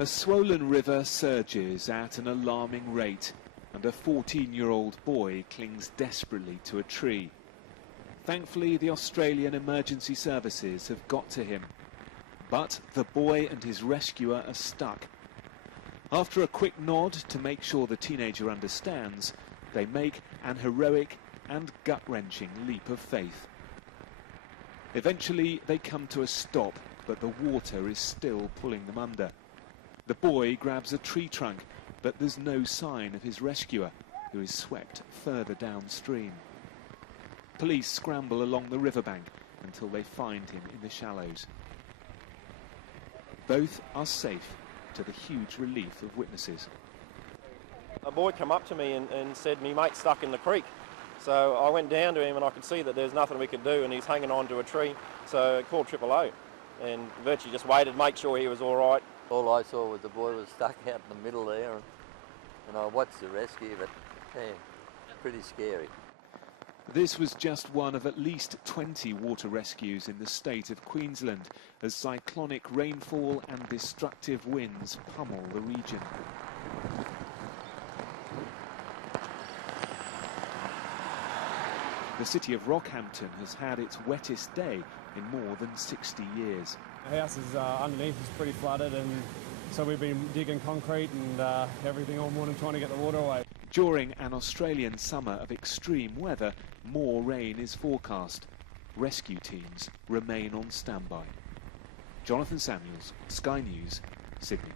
A swollen river surges at an alarming rate, and a 14-year-old boy clings desperately to a tree. Thankfully, the Australian emergency services have got to him. But the boy and his rescuer are stuck. After a quick nod to make sure the teenager understands, they make an heroic and gut-wrenching leap of faith. Eventually, they come to a stop, but the water is still pulling them under. The boy grabs a tree trunk, but there's no sign of his rescuer, who is swept further downstream. Police scramble along the riverbank until they find him in the shallows. Both are safe, to the huge relief of witnesses. A boy came up to me and said, "Me mate's stuck in the creek." So I went down to him and I could see that there's nothing we could do and he's hanging on to a tree. So I called 000 and virtually just waited, make sure he was all right. All I saw was the boy was stuck out in the middle there, and I watched the rescue, but yeah, pretty scary. This was just one of at least 20 water rescues in the state of Queensland as cyclonic rainfall and destructive winds pummel the region. The city of Rockhampton has had its wettest day in more than 60 years. The house is underneath is pretty flooded, and so we've been digging concrete and everything all morning trying to get the water away. During an Australian summer of extreme weather, more rain is forecast. Rescue teams remain on standby. Jonathan Samuels, Sky News, Sydney.